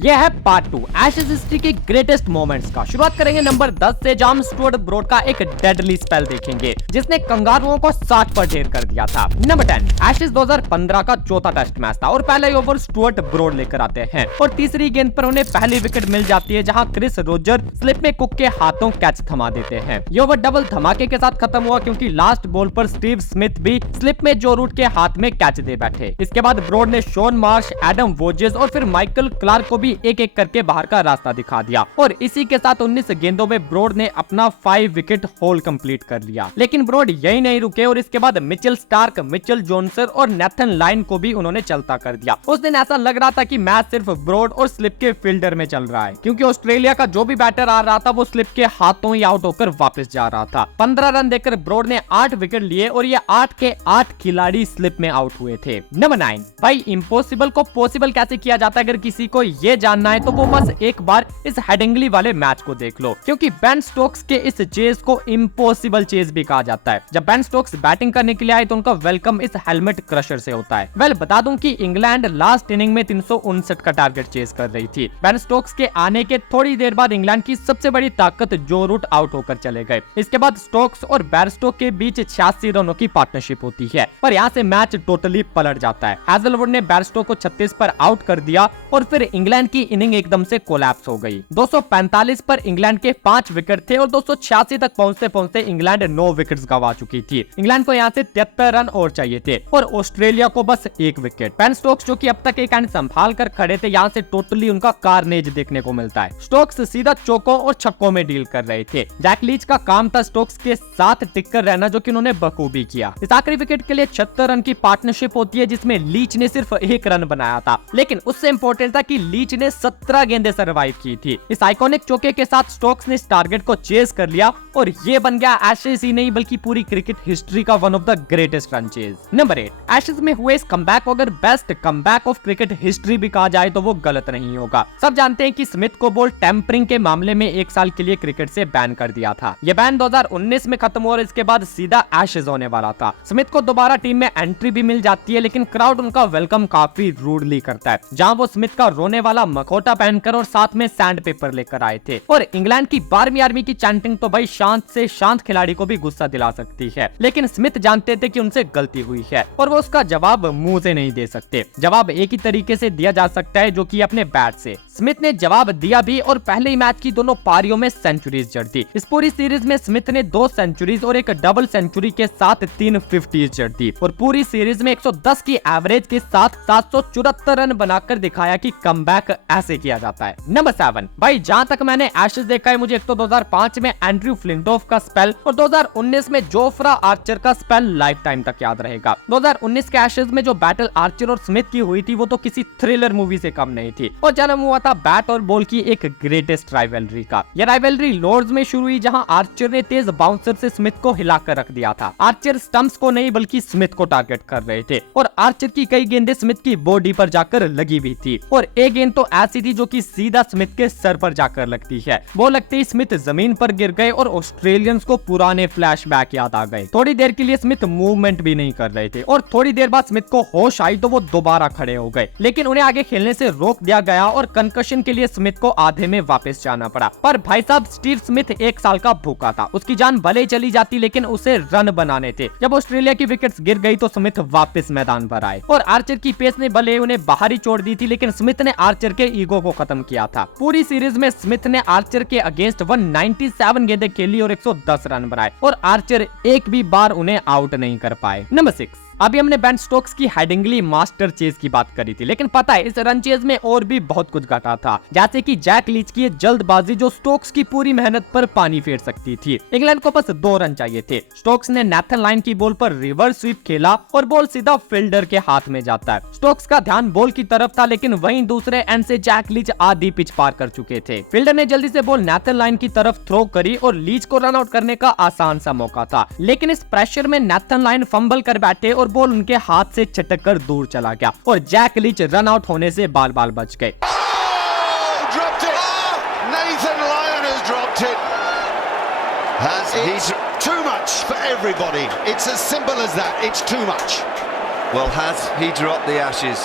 ये है part 2 Ashes history के ग्रेटेस्ट मोमेंट्स का। शुरुआत करेंगे नंबर 10 से, जहां हम स्टुअर्ट ब्रॉड का एक डेडली स्पेल देखेंगे जिसने कंगारुओं को 60 पर ढेर कर दिया था। नंबर 10 एशेज 2015 का चौथा टेस्ट मैच था और पहला ओवर स्टुअर्ट ब्रॉड लेकर आते हैं और तीसरी गेंद पर उन्हें पहली विकेट मिल जाती है, जहां क्रिस रोजर स्लिप में कुक के हाथों कैच थमा देते हैं। ये ओवर डबल धमाके के साथ खत्म हुआ क्योंकि लास्ट बॉल पर स्टीव स्मिथ भी स्लिप में जो रूट के हाथ में कैच दे बैठे। इसके बाद ब्रॉड ने शॉन मार्श, एडम वोजेस और फिर माइकल क्लार्क को भी एक एक करके बाहर का रास्ता दिखा दिया और इसी के साथ 19 गेंदों में ब्रॉड ने अपना 5 विकेट होल कंप्लीट कर लिया। लेकिन ब्रॉड यही नहीं रुके और इसके बाद मिचेल स्टार्क, मिचेल जॉनसन और नेथन लाइन को भी उन्होंने चलता कर दिया। उस दिन ऐसा लग रहा था कि मैच सिर्फ ब्रॉड और स्लिप के फील्डर में चल रहा है, क्योंकि ऑस्ट्रेलिया का जो भी बैटर आ रहा था वो स्लिप के हाथों ही आउट होकर वापस जा रहा था। 15 रन देकर ब्रॉड ने 8 विकेट लिए और ये 8 के 8 खिलाड़ी स्लिप में आउट हुए थे। नंबर 9 भाई, इम्पॉसिबल को पॉसिबल कैसे किया जाता है अगर किसी को ये जानना है तो वो बस एक बार इस हेडिंगली वाले मैच को देख लो, क्योंकि बेन स्टोक्स के इस चेज को इम्पॉसिबल चेज भी कहा जाता है। जब बेन स्टोक्स बैटिंग करने के लिए आए तो उनका वेलकम इस हेलमेट क्रशर से होता है। बता दूं कि इंग्लैंड लास्ट इनिंग में 359 का टारगेट चेज कर रही थी। बेन स्टोक्स के आने के थोड़ी देर बाद इंग्लैंड की सबसे बड़ी ताकत जो रूट आउट होकर चले गए। इसके बाद स्टोक्स और बेयरस्टो के बीच 86 रनों की पार्टनरशिप होती है, पर यहाँ से मैच टोटली पलट जाता है। हैजलवुड ने बेयरस्टो को 36 पर आउट कर दिया और फिर इंग्लैंड की इनिंग एकदम से कोलैप्स हो गई। 245 पर इंग्लैंड के 5 विकेट थे और 286 तक पहुंचते पहुंचते इंग्लैंड 9 विकेट्स गंवा चुकी थी। इंग्लैंड को यहाँ से 73 रन और चाहिए थे और ऑस्ट्रेलिया को बस 1 विकेट। बेन स्टोक्स जो कि अब तक एक एंड संभाल कर खड़े थे, यहाँ से टोटली उनका कारनेज देखने को मिलता है। स्टोक्स सीधा चौकों और छक्कों में डील कर रहे थे। जैक लीच का काम था स्टोक्स के साथ टिककर रहना, जो कि उन्होंने बखूबी किया। इस आखिरी विकेट के लिए 76 रन की पार्टनरशिप होती है जिसमें लीच ने सिर्फ 1 रन बनाया था, लेकिन उससे इंपॉर्टेंट था कि लीच ने 17 गेंदें सर्वाइव की थी। इस आइकॉनिक चौके के साथ स्टोक्स ने इस टारगेट को चेज कर लिया और ये बन गया एशेज ही नहीं बल्कि पूरी क्रिकेट हिस्ट्री का one of the greatest run chase. Number 8 Ashes में हुए इस कमबैक को अगर best comeback of cricket history भी कहा जाए तो वो गलत नहीं होगा। सब जानते हैं कि स्मिथ को बॉल टेम्परिंग के मामले में 1 साल के लिए क्रिकेट से बैन कर दिया था। ये बैन 2019 में खत्म हुआ और इसके बाद सीधा एशेज होने वाला था। स्मिथ को दोबारा टीम में एंट्री भी मिल जाती है, लेकिन क्राउड उनका वेलकम काफी रूडली करता है, जहां वो स्मिथ का रोने वाला मखौटा पहनकर और साथ में सैंड पेपर लेकर आए थे। और इंग्लैंड की 12वीं आर्मी की चैंटिंग तो भाई शांत से शांत खिलाड़ी को भी गुस्सा दिला सकती है, लेकिन स्मिथ जानते थे कि उनसे गलती हुई है और वो उसका जवाब मुंह से नहीं दे सकते। जवाब एक ही तरीके से दिया जा सकता है, जो कि अपने बैट से। स्मिथ ने जवाब दिया भी और पहले ही मैच की दोनों पारियों में सेंचुरीज जड़ दी। इस पूरी सीरीज में स्मिथ ने 2 सेंचुरीज और एक डबल सेंचुरी के साथ 3 50s जड़ दी और पूरी सीरीज में 110 की एवरेज के साथ 774 रन बनाकर दिखाया कि कमबैक ऐसे किया जाता है। नंबर 7 भाई, जहां तक मैंने एशेज देखा है मुझे एक तो 2005 में एंड्रयू फ्लिंटॉफ का स्पेल और 2019 में जोफ्रा आर्चर का स्पेल लाइफ टाइम तक याद रहेगा। 2019 के एशेज में जो बैटल आर्चर और स्मिथ की हुई थी वो तो किसी थ्रिलर मूवी से कम नहीं थी और जन्म हुआ था बैट और बॉल की एक ग्रेटेस्ट राइवलरी का। यह राइवलरी लॉर्ड्स में शुरू हुई, जहां आर्चर ने तेज बाउंसर से स्मिथ को हिलाकर रख दिया था। आर्चर स्टंप्स को नहीं बल्कि स्मिथ को टारगेट कर रहे थे और आर्चर की कई गेंदें स्मिथ की बॉडी पर जाकर लगी भी थी और एक गेंद तो ऐसी थी जो कि सीधा स्मिथ के सर पर जाकर लगती है। वो लगते ही स्मिथ जमीन पर गिर गए और ऑस्ट्रेलियंस को पुराने फ्लैशबैक याद आ गए। थोड़ी देर के लिए स्मिथ मूवमेंट भी नहीं कर रहे थे और थोड़ी देर बाद स्मिथ को होश आई तो वो दोबारा खड़े हो गए, लेकिन उन्हें आगे खेलने से रोक दिया गया और कंकशन के लिए स्मिथ को आधे में वापस जाना पड़ा। पर भाई साहब, स्टीव स्मिथ 1 साल का भूखा था, उसकी जान भले ही चली जाती लेकिन उसे रन बनाने थे। जब ऑस्ट्रेलिया की विकेट्स गिर गई तो स्मिथ वापस मैदान पर आए और आर्चर की पेस ने भले उन्हें बाहर ही छोड़ दी थी, लेकिन स्मिथ ने आर्चर के ईगो को खत्म किया था। पूरी सीरीज में स्मिथ ने आर्चर के अगेंस्ट 197 गेंदें खेली और 110 रन बनाए और आर्चर एक भी बार उन्हें आउट नहीं कर पाए। नंबर 6 अभी हमने बेन स्टोक्स की हेडिंगली मास्टर चेज की बात करी थी, लेकिन पता है इस रन चेज में और भी बहुत कुछ घटा था, जैसे कि जैक लीच की जल्दबाजी जो स्टोक्स की पूरी मेहनत पर पानी फेर सकती थी। इंग्लैंड को बस 2 रन चाहिए थे। स्टोक्स ने नेथन लाइन की बॉल पर रिवर्स स्वीप खेला और बॉल सीधा फील्डर के हाथ में जाता है। स्टोक्स का ध्यान बॉल की तरफ था, लेकिन वहीं दूसरे एंड से जैक लीच आधी पिच पार कर चुके थे। फील्डर ने जल्दी से बॉल नेथन लाइन की तरफ थ्रो करी और लीच को रन आउट करने का आसान सा मौका था, लेकिन इस प्रेशर में नेथन लाइन फंबल कर बैठे और बॉल उनके हाथ से छटक कर दूर चला गया और जैक लीच रन आउट होने से बाल बाल बच गए। He's too much for everybody. It's as simple as that. It's too much. Well, has he dropped the Ashes?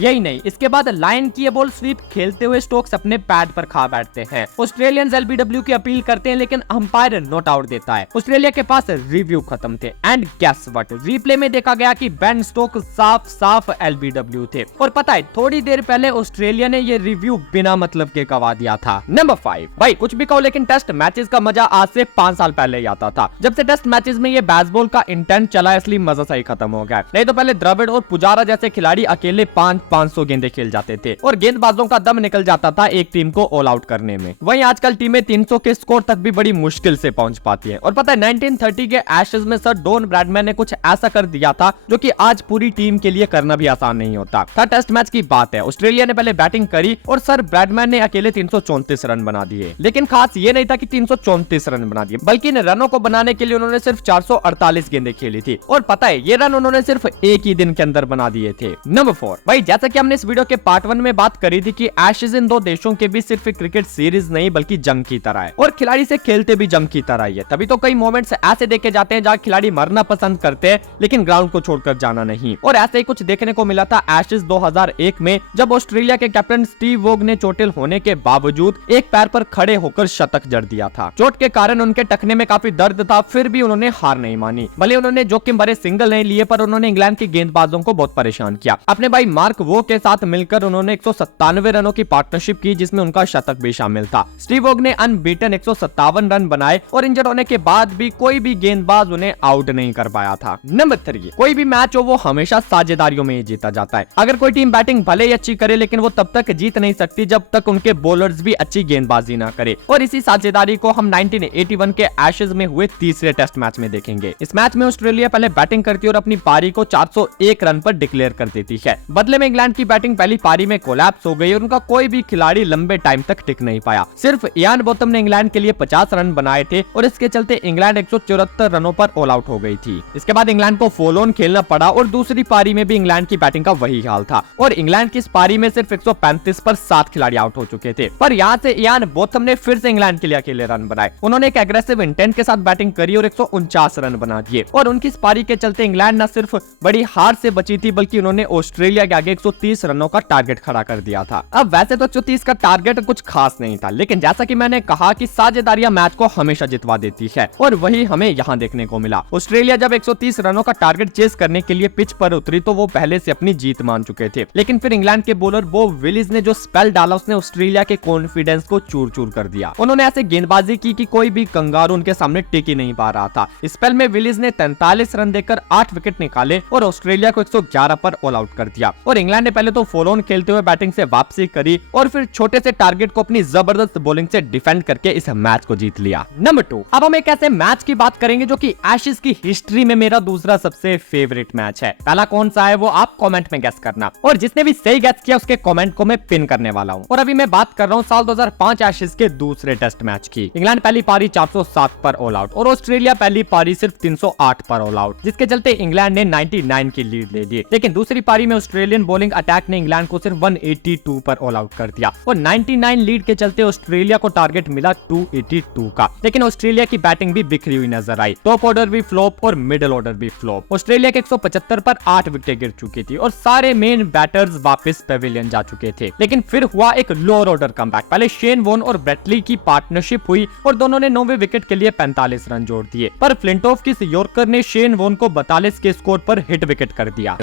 यही नहीं, इसके बाद लाइन की ये बॉल स्वीप खेलते हुए स्टोक्स अपने पैड पर खा बैठते हैं। ऑस्ट्रेलियंस एलबीडब्ल्यू की अपील करते हैं लेकिन अंपायर नॉट आउट देता है। ऑस्ट्रेलिया के पास रिव्यू खत्म थे एंड गेस व्हाट, रिप्ले में देखा गया कि बेन स्टोक्स साफ साफ एलबीडब्ल्यू थे। और पता है थोड़ी देर पहले ऑस्ट्रेलिया ने ये रिव्यू बिना मतलब के गवा दिया था। नंबर 5, भाई कुछ भी कहो लेकिन टेस्ट मैचेस का मजा आज से 5 साल पहले ही आता था। जब से टेस्ट मैचेस में ये बेसबॉल का इंटेंट चला इसलिए मजा सही खत्म हो गया। नहीं तो पहले द्रविड़ और पुजारा जैसे खिलाड़ी अकेले 500 गेंदें खेल जाते थे और गेंदबाजों का दम निकल जाता था एक टीम को ऑल आउट करने में। वहीं आजकल टीमें 300 के स्कोर तक भी बड़ी मुश्किल से पहुंच पाती हैं। और पता है 1930 के एशेज में सर डॉन ब्रैडमैन ने कुछ ऐसा कर दिया था जो कि आज पूरी टीम के लिए करना भी आसान नहीं होता था। टेस्ट मैच की बात है, ऑस्ट्रेलिया ने पहले बैटिंग करी और सर ब्रैडमैन ने अकेले 334 रन बना दिए। लेकिन खास ये नहीं था कि 334 रन बना दिए, बल्कि इन रनों को बनाने के लिए उन्होंने सिर्फ 448 गेंदें खेली थी। और पता है ये रन उन्होंने सिर्फ एक ही दिन के अंदर बना दिए थे। नंबर 4, भाई जैसा कि हमने इस वीडियो के पार्ट 1 में बात करी थी कि एशेज इन दो देशों के बीच सिर्फ क्रिकेट सीरीज नहीं बल्कि जंग की तरह है और खिलाड़ी से खेलते भी जंग की तरह ही है। तभी तो कई मोमेंट्स ऐसे देखे जाते हैं जहां खिलाड़ी मरना पसंद करते हैं लेकिन ग्राउंड को छोड़कर जाना नहीं। और ऐसे ही कुछ देखने को मिला था एशेज 2001 में जब ऑस्ट्रेलिया के कैप्टन स्टीव वोग ने चोटिल होने के बावजूद एक पैर पर खड़े होकर शतक जड़ दिया था। चोट के कारण उनके टखने में काफी दर्द था, फिर भी उन्होंने हार नहीं मानी। भले उन्होंने जोखिम भरे सिंगल नहीं लिए पर उन्होंने इंग्लैंड के गेंदबाजों को बहुत परेशान किया। अपने भाई मार्क वो के साथ मिलकर उन्होंने 197 रनों की पार्टनरशिप की जिसमें उनका शतक भी शामिल था। स्टीव वोग ने अनबीटन 157 रन बनाए और इंजर्ड होने के बाद भी कोई भी गेंदबाज उन्हें आउट नहीं कर पाया था। नंबर 3, कोई भी मैच हो वो हमेशा साझेदारियों में ही जीता जाता है। अगर कोई टीम बैटिंग भले ही अच्छी करे लेकिन वो तब तक जीत नहीं सकती जब तक उनके बॉलर्स भी अच्छी गेंदबाजी ना करे। और इसी साझेदारी को हम 1981 के एशेज में हुए तीसरे टेस्ट मैच में देखेंगे। इस मैच में ऑस्ट्रेलिया पहले बैटिंग करती है और अपनी पारी को 401 रन पर डिक्लेयर कर देती है। बदले में इंग्लैंड की बैटिंग पहली पारी में कोलैप्स हो गई और उनका कोई भी खिलाड़ी लंबे टाइम तक टिक नहीं पाया। सिर्फ इयान बोथम ने इंग्लैंड के लिए 50 रन बनाए थे और इसके चलते इंग्लैंड 174 रनों पर ऑल आउट हो गई थी। इसके बाद इंग्लैंड को फॉलो ऑन खेलना पड़ा और दूसरी पारी में भी इंग्लैंड की बैटिंग का वही हाल था और इंग्लैंड की इस पारी में सिर्फ 135 पर 7 खिलाड़ी आउट हो चुके थे। पर यहाँ से इयान बोथम ने फिर से इंग्लैंड के लिए अकेले रन बनाए। उन्होंने एक एग्रेसिव इंटेंट के साथ बैटिंग करी और 149 रन बना दिए और उनकी इस पारी के चलते इंग्लैंड न सिर्फ बड़ी हार से बची थी बल्कि उन्होंने ऑस्ट्रेलिया के आगे 130 रनों का टारगेट खड़ा कर दिया था। अब वैसे तो 130 का टारगेट कुछ खास नहीं था लेकिन जैसा कि मैंने कहा कि साझेदारियां मैच को हमेशा जितवा देती है और वही हमें यहाँ देखने को मिला। ऑस्ट्रेलिया जब 130 रनों का टारगेट चेस करने के लिए पिच पर उतरी तो वो पहले से अपनी जीत मान चुके थे लेकिन फिर इंग्लैंड के बॉलर बो विलिस ने जो स्पेल डाला उसने ऑस्ट्रेलिया के कॉन्फिडेंस को चूर चूर कर दिया। उन्होंने ऐसे गेंदबाजी की कि कोई भी कंगारू उनके सामने टिक ही नहीं पा रहा था। स्पेल में विलिस ने 43 रन देकर 8 विकेट निकाले और ऑस्ट्रेलिया को 111 पर ऑल आउट कर दिया और इंग्लैंड ने पहले तो फॉलो ऑन खेलते हुए बैटिंग से वापसी करी और फिर छोटे से टारगेट को अपनी जबरदस्त बॉलिंग से डिफेंड करके इस मैच को जीत लिया। नंबर 2, अब हम एक ऐसे मैच की बात करेंगे जो कि एशेज की हिस्ट्री में मेरा दूसरा सबसे फेवरेट मैच है। पहला कौन सा है वो आप कमेंट में गेस करना और जिसने भी सही गेस किया उसके कमेंट को मैं पिन करने वाला हूँ। और अभी मैं बात कर रहा हूँ साल 2005 एशेज के दूसरे टेस्ट मैच की। इंग्लैंड पहली पारी 407 पर ऑल आउट और ऑस्ट्रेलिया पहली पारी सिर्फ 308 पर ऑल आउट जिसके चलते इंग्लैंड ने 99 की लीड ले ली। लेकिन दूसरी पारी में ऑस्ट्रेलियन बॉलिंग अटैक ने इंग्लैंड को सिर्फ 182 पर ऑल आउट कर दिया और 99 लीड के चलते ऑस्ट्रेलिया को टारगेट मिला 282 का। लेकिन ऑस्ट्रेलिया की बैटिंग भी बिखरी हुई नजर आई। टॉप ऑर्डर भी फ्लॉप और मिडिल ऑर्डर भी फ्लॉप। ऑस्ट्रेलिया के 175 पर 8 विकेटें गिर चुकी थी और सारे मेन बैटर्स वापस पेविलियन जा चुके थे। लेकिन फिर हुआ एक लोअर ऑर्डर कमबैक। पहले शेन वॉन और ब्रेटली की पार्टनरशिप हुई और दोनों ने 9वें विकेट के लिए 45 रन जोड़ दिए पर फ्लिंटॉफ की यॉर्कर ने शेन वॉन को 42 के स्कोर पर हिट विकेट कर दिया।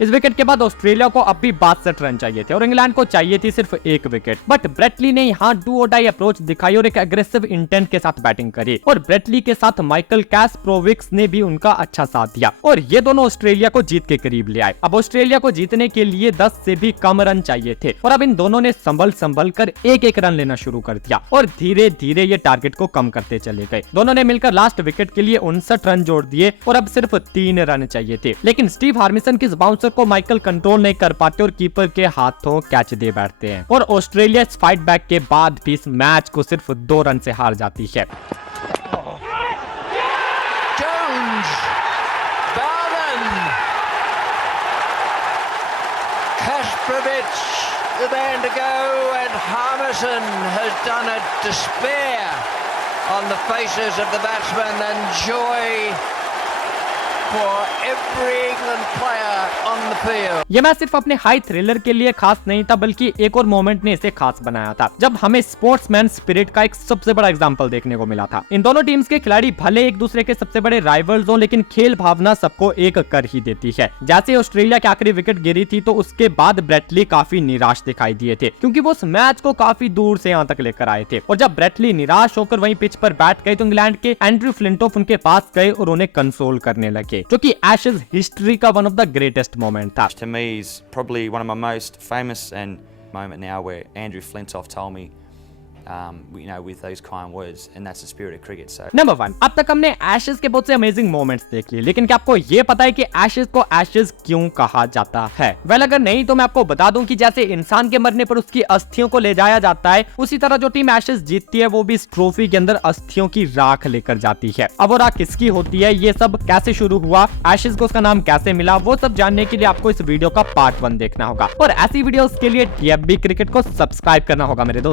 इस विकेट के बाद ऑस्ट्रेलिया को अब भी 62 रन चाहिए थे और इंग्लैंड को चाहिए थी सिर्फ 1 विकेट। बट ब्रेटली ने यहाँ डू और डाई अप्रोच दिखाई और एक एग्रेसिव इंटेंट के साथ बैटिंग करी और ब्रेटली के साथ माइकल कैस्प्रोविक्स ने भी उनका अच्छा साथ दिया और ये दोनों ऑस्ट्रेलिया को जीत के करीब ले आए। अब ऑस्ट्रेलिया को जीतने के लिए 10 से भी कम रन चाहिए थे और अब इन दोनों ने संभल कर एक रन लेना शुरू कर दिया और धीरे धीरे ये टारगेट को कम करते चले गए। दोनों ने मिलकर लास्ट विकेट के लिए 59 रन जोड़ दिए और अब सिर्फ 3 रन चाहिए थे। लेकिन स्टीव हार्मिसन की बाउंसर को माइकल कंट्रोल नहीं कर पाते और कीपर के हाथों कैच दे बैठते हैं और ऑस्ट्रेलिया इस फाइट बैक के बाद भी इस मैच को सिर्फ 2 रन से हार जाती है। Kasparovich, the man to go, and Harmison has done a despair on the faces of the batsmen, and joy for every England player on the field. ये मैच सिर्फ अपने हाई थ्रिलर के लिए खास नहीं था, बल्कि एक और मोमेंट ने इसे खास बनाया था, जब हमें स्पोर्ट्समैन स्पिरिट का एक सबसे बड़ा एग्जांपल देखने को मिला था। इन दोनों टीम्स के खिलाड़ी भले एक दूसरे के सबसे बड़े राइवल्स हों, लेकिन खेल भावना सबको एक कर ही देती है। जैसे ऑस्ट्रेलिया की आखिरी विकेट गिरी थी, तो उसके बाद ब्रेटली काफी निराश दिखाई दिए थे, क्योंकि वो उस मैच को काफी दूर से यहाँ तक लेकर आए थे। और जब ब्रेटली निराश होकर वहीं पिच पर बैठ गए, तो इंग्लैंड के एंड्रयू फ्लिंटॉफ उनके पास गए और उन्हें कंसोल करने लगे, जो कि एशेज हिस्ट्री का one of the greatest moment था। To me is probably one of my most famous and moment now where Andrew Flintoff told me, with those kind words, and that's the spirit of cricket. So number 1, अब तक हमने Ashes के बहुत से amazing moments देख लिए, लेकिन क्या आपको ये पता है कि एशेज को एशेज क्यों कहा जाता है? वेल, अगर नहीं तो मैं आपको बता दूं कि जैसे इंसान के मरने पर उसकी अस्थियों को ले जाया जाता है, उसी तरह जो टीम एशेज जीतती है वो भी इस ट्रॉफी के अंदर अस्थियों की राख लेकर जाती है। अब वो राख किसकी होती है, ये सब कैसे शुरू हुआ, एशेज को उसका नाम कैसे मिला, वो सब जानने के लिए आपको इस वीडियो का पार्ट 1 देखना होगा। और ऐसी वीडियोस के लिए TFB क्रिकेट को सब्सक्राइब करना होगा मेरे दोस्त।